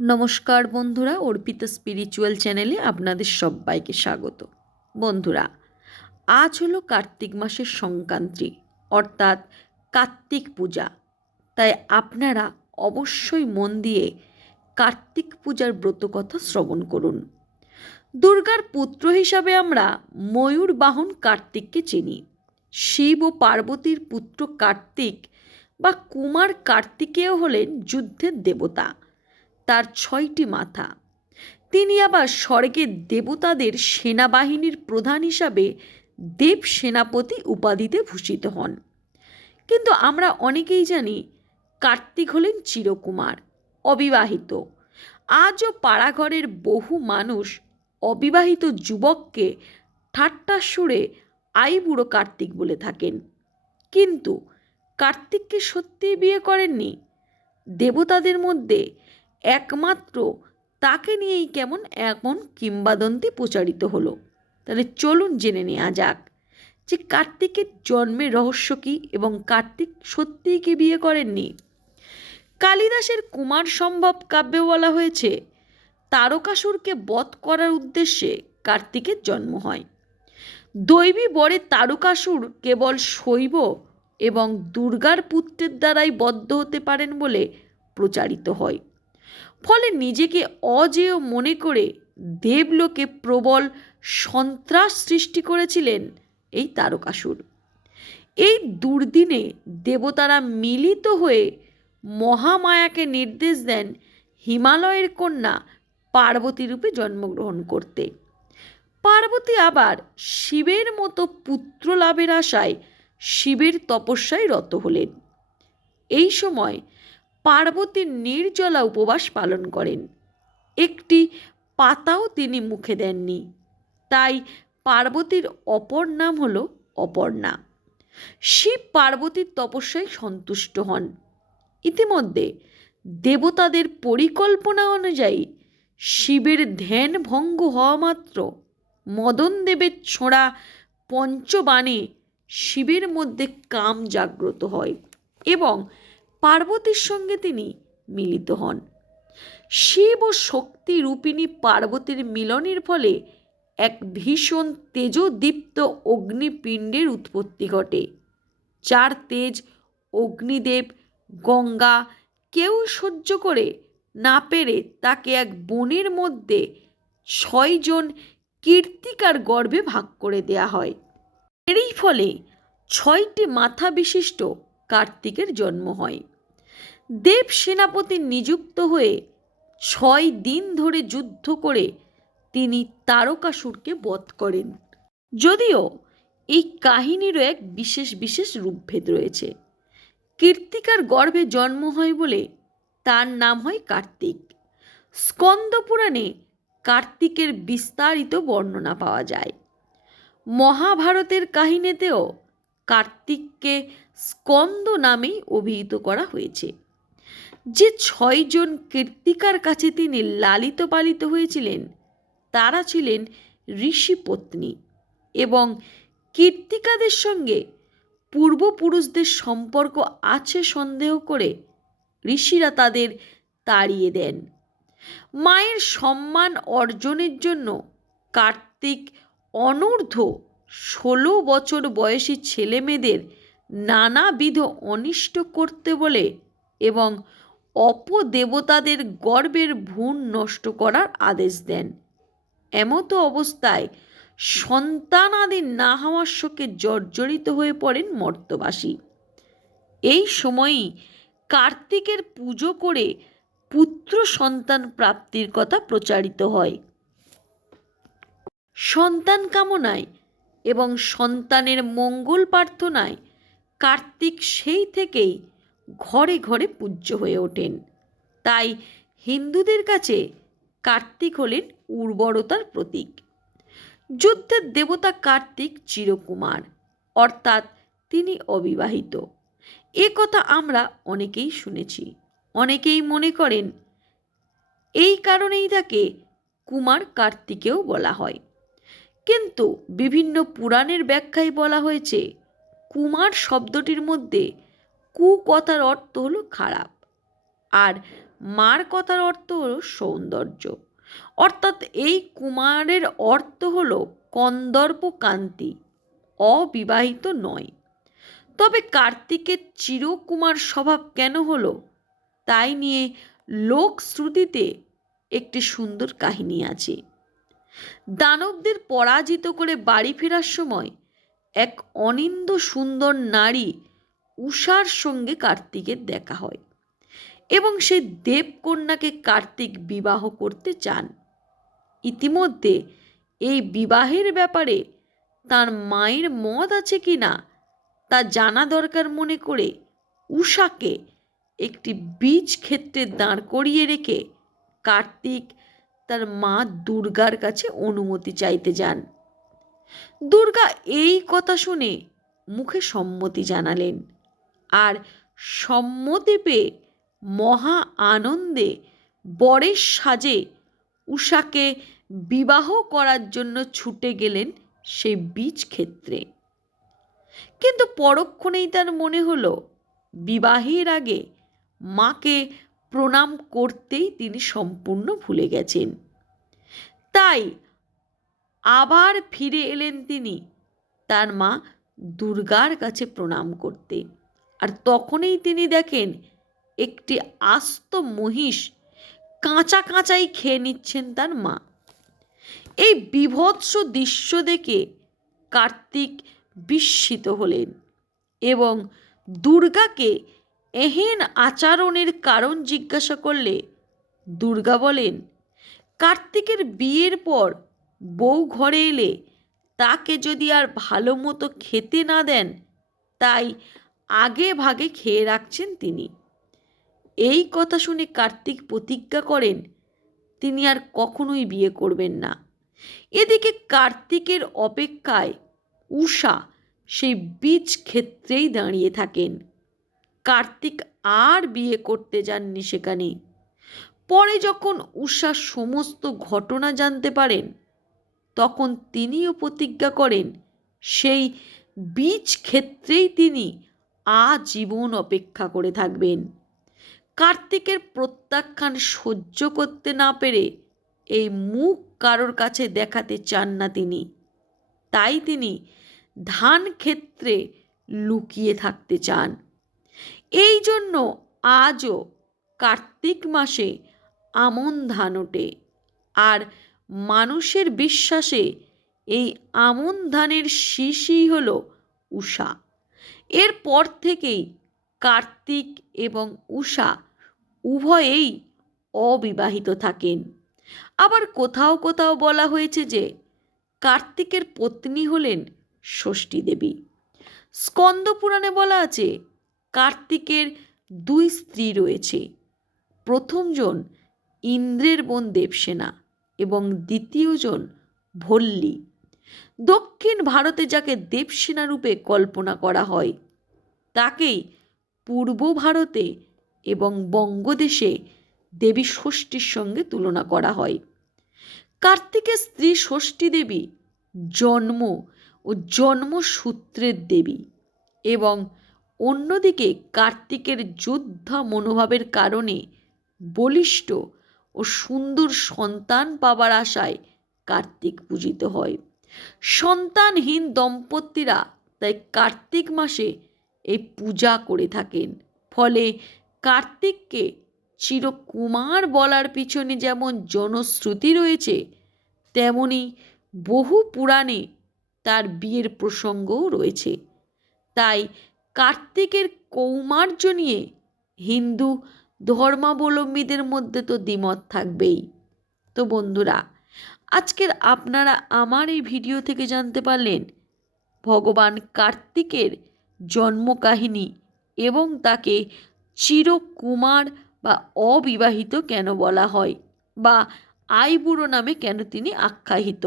নমস্কার বন্ধুরা, অর্পিতা স্পিরিচুয়াল চ্যানেলে আপনাদের সবাইকে স্বাগত। বন্ধুরা, আজ হলো কার্তিক মাসের সংক্রান্তি অর্থাৎ কার্তিক পূজা। তাই আপনারা অবশ্যই মন দিয়ে কার্তিক পূজার ব্রতকথা শ্রবণ করুন। দুর্গার পুত্র হিসাবে আমরা ময়ূর বাহন কার্তিককে চিনি। শিব ও পার্বতীর পুত্র কার্তিক বা কুমার কার্তিকেয় হলেন যুদ্ধের দেবতা। তার 6টি মাথা। তিনি আবার স্বর্গের দেবতাদের সেনাবাহিনীর প্রধান হিসাবে দেব সেনাপতি উপাধিতে ভূষিত হন। কিন্তু আমরা অনেকেই জানি কার্তিক হলেন চিরকুমার, অবিবাহিত। আজও পাড়াঘরের বহু মানুষ অবিবাহিত যুবককে ঠাট্টার সুরে আইবুড়ো কার্তিক বলে থাকেন। কিন্তু কার্তিককে সত্যিই বিয়ে করেননি। দেবতাদের মধ্যে একমাত্র তাকে নিয়েই কেমন এমন কিংবদন্তি প্রচারিত হলো। তাহলে চলুন জেনে নেওয়া যাক যে কার্তিকের জন্মের রহস্য কী এবং কার্তিক সত্যিই কি বিয়ে করেননি। কালিদাসের কুমার সম্ভব কাব্যে বলা হয়েছে তারকাসুরকে বধ করার উদ্দেশ্যে কার্তিকের জন্ম হয়। দৈবী বরে তারকাসুর কেবল শৈব এবং দুর্গার পুত্রের দ্বারাই বদ্ধ হতে পারেন বলে প্রচারিত হয়। ফলে নিজেকে অজেয় মনে করে দেবলোকে প্রবল সন্ত্রাস সৃষ্টি করেছিলেন এই তারকাসুর। এই দুর্দিনে দেবতারা মিলিত হয়ে মহামায়াকে নির্দেশ দেন হিমালয়ের কন্যা পার্বতী রূপে জন্মগ্রহণ করতে। পার্বতী আবার শিবের মতো পুত্র লাভের আশায় শিবের তপস্যায় রত হলেন। এই সময় পার্বতী নির্জলা উপবাস পালন করেন। একটি পাতাও তিনি মুখে দেননি। তাই পার্বতীর অপর নাম হল অপর্ণা। শিব পার্বতীর তপস্যায় সন্তুষ্ট হন। ইতিমধ্যে দেবতাদের পরিকল্পনা অনুযায়ী শিবের ধ্যান ভঙ্গ হওয়া মাত্র মদনদেবের ছোঁড়া পঞ্চবাণে শিবের মধ্যে কাম জাগ্রত হয় এবং পার্বতীর সঙ্গে তিনি মিলিত হন। শিব ও শক্তি রূপিণী পার্বতীর মিলনের ফলে এক ভীষণ তেজদীপ্ত অগ্নিপিণ্ডের উৎপত্তি ঘটে, যার তেজ অগ্নিদেব গঙ্গা কেউ সহ্য করে না পেরে তাকে এক বনের মধ্যে 6 জন কীর্তিকার গর্ভে ভাগ করে দেয়া হয়। এরই ফলে 6টি মাথা বিশিষ্ট কার্তিকের জন্ম হয়। দেব সেনাপতি নিযুক্ত হয়ে 6 দিন ধরে যুদ্ধ করে তিনি তারকাসুরকে বধ করেন। যদিও এই কাহিনীরও এক বিশেষ বিশেষ রূপভেদ রয়েছে। কীর্তিকার গর্ভে জন্ম হয় বলে তার নাম হয় কার্তিক। স্কন্দ পুরাণে কার্তিকের বিস্তারিত বর্ণনা পাওয়া যায়। মহাভারতের কাহিনীতেও কার্তিককে স্কন্দ নামেই অভিহিত করা হয়েছে। যে 6 জন কীর্তিকার কাছে তিনি লালিত পালিত হয়েছিলেন তারা ছিলেন ঋষি পত্নী এবং কীর্তিকাদের সঙ্গে পূর্বপুরুষদের সম্পর্ক আছে সন্দেহ করে ঋষিরা তাদের তাড়িয়ে দেন। মায়ের সম্মান অর্জনের জন্য কার্তিক অনূর্ধ্ব 16 বছর বয়সী ছেলেমেয়েদের নানাবিধ অনিষ্ট করতে বলে এবং অপদেবতাদের গর্ভের ভ্রূণ নষ্ট করার আদেশ দেন। এমতো অবস্থায় সন্তানাদি না হওয়ার শোকে জর্জরিত হয়ে পড়েন মর্ত্যবাসী। এই সময়ই কার্তিকের পুজো করে পুত্র সন্তান প্রাপ্তির কথা প্রচারিত হয়। সন্তান কামনায় এবং সন্তানের মঙ্গল প্রার্থনায় কার্তিক সেই থেকেই ঘরে ঘরে পূজ্য হয়ে ওঠেন। তাই হিন্দুদের কাছে কার্তিক হলেন উর্বরতার প্রতীক। যুদ্ধের দেবতা কার্তিক চিরকুমার, অর্থাৎ তিনি অবিবাহিত। এ কথা আমরা অনেকেই শুনেছি। অনেকেই মনে করেন এই কারণেই তাকে কুমার কার্তিকেও বলা হয়। কিন্তু বিভিন্ন পুরাণের ব্যাখ্যায় বলা হয়েছে কুমার শব্দটির মধ্যে কু কথার অর্থ হলো খারাপ, আর মার কথার অর্থ হলো সৌন্দর্য, অর্থাৎ এই কুমারের অর্থ হলো কন্দর্প কান্তি, অবিবাহিত নয়। তবে কার্তিকের চিরকুমার স্বভাব কেন হলো তাই নিয়ে লোকশ্রুতিতে একটি সুন্দর কাহিনী আছে। দানবদের পরাজিত করে বাড়ি ফেরার সময় এক অনিন্দ সুন্দর নারী উষার সঙ্গে কার্তিকের দেখা হয় এবং সেই দেবকন্যাকে কার্তিক বিবাহ করতে চান। ইতিমধ্যে এই বিবাহের ব্যাপারে তার মায়ের মত আছে কি না তা জানা দরকার মনে করে উষাকে একটি বীজ ক্ষেত্রে দাঁড় করিয়ে রেখে কার্তিক তার মা দুর্গার কাছে অনুমতি চাইতে যান। দুর্গা এই কথা শুনে মুখে সম্মতি জানালেন, আর সম্মতি পেয়ে মহা আনন্দে বরের সাজে উষাকে বিবাহ করার জন্য ছুটে গেলেন সেই বীজ ক্ষেত্রে। কিন্তু পরক্ষণেই তার মনে হলো বিবাহের আগে মাকে প্রণাম করতেই তিনি সম্পূর্ণ ভুলে গেছেন। তাই আবার ফিরে এলেন তিনি তার মা দুর্গার কাছে প্রণাম করতে। আর তখনই তিনি দেখেন একটি আস্ত মহিষ কাঁচা কাঁচাই খেয়ে নিচ্ছেন তার মা। এই বীভৎস দৃশ্য দেখে কার্তিক বিস্মিত হলেন এবং দুর্গাকে এহেন আচরণের কারণ জিজ্ঞাসা করলে দুর্গা বলেন, কার্তিকের বিয়ের পর বউ ঘরে এলে তাকে যদি আর ভালো মতো খেতে না দেন তাই আগে ভাগে খেয়ে রাখছেন তিনি। এই কথা শুনে কার্তিক প্রতিজ্ঞা করেন তিনি আর কখনোই বিয়ে করবেন না। এদিকে কার্তিকের অপেক্ষায় উষা সেই বীজ ক্ষেত্রেই দাঁড়িয়ে থাকেন। কার্তিক আর বিয়ে করতে যাননি সেখানে। পরে যখন উষা সমস্ত ঘটনা জানতে পারেন তখন তিনিও প্রতিজ্ঞা করেন সেই বীজ ক্ষেত্রেই তিনি আজীবন অপেক্ষা করে থাকবেন। কার্তিকের প্রত্যাখ্যান সহ্য করতে না পেরে এই মুখ কারোর কাছে দেখাতে চান না তিনি। তাই তিনি ধান ক্ষেত্রে লুকিয়ে থাকতে চান। এই জন্য আজও কার্তিক মাসে আমন ধান ওঠে, আর মানুষের বিশ্বাসে এই আমন ধানের শীষই হল উষা। এরপর থেকেই কার্তিক এবং উষা উভয়েই অবিবাহিত থাকেন। আবার কোথাও কোথাও বলা হয়েছে যে কার্তিকের পত্নী হলেন ষষ্ঠী দেবী। স্কন্দ পুরাণে বলা আছে কার্তিকের দুই স্ত্রী রয়েছে। প্রথমজন ইন্দ্রের বোন দেবসেনা এবং দ্বিতীয়জন ভল্লী। দক্ষিণ ভারতে যাকে দেবসেনা রূপে কল্পনা করা হয় তাকেই পূর্ব ভারতে এবং বঙ্গদেশে দেবী ষষ্ঠীর সঙ্গে তুলনা করা হয়। কার্তিকের স্ত্রী ষষ্ঠী দেবী জন্ম ও জন্মসূত্রের দেবী এবং অন্যদিকে কার্তিকের যোদ্ধা মনোভাবের কারণে বলিষ্ঠ ও সুন্দর সন্তান পাবার আশায় কার্তিক পূজিত হয়। সন্তানহীন দম্পতিরা তাই কার্তিক মাসে এই পূজা করে থাকেন। ফলে কার্তিককে চিরকুমার বলার পিছনে যেমন জনশ্রুতি রয়েছে তেমনি বহু পুরাণে তার বিয়ের প্রসঙ্গও রয়েছে। তাই কার্তিকের কৌমার্য নিয়ে হিন্দু ধর্মাবলম্বীদের মধ্যে তো দ্বিমত থাকবেই। তো বন্ধুরা, আজকের আপনারা আমার এই ভিডিও থেকে জানতে পারলেন ভগবান কার্তিকের জন্মকাহিনী এবং তাকে চিরকুমার বা অবিবাহিত কেন বলা হয় বা আইবুড়ো নামে কেন তিনি আখ্যায়িত।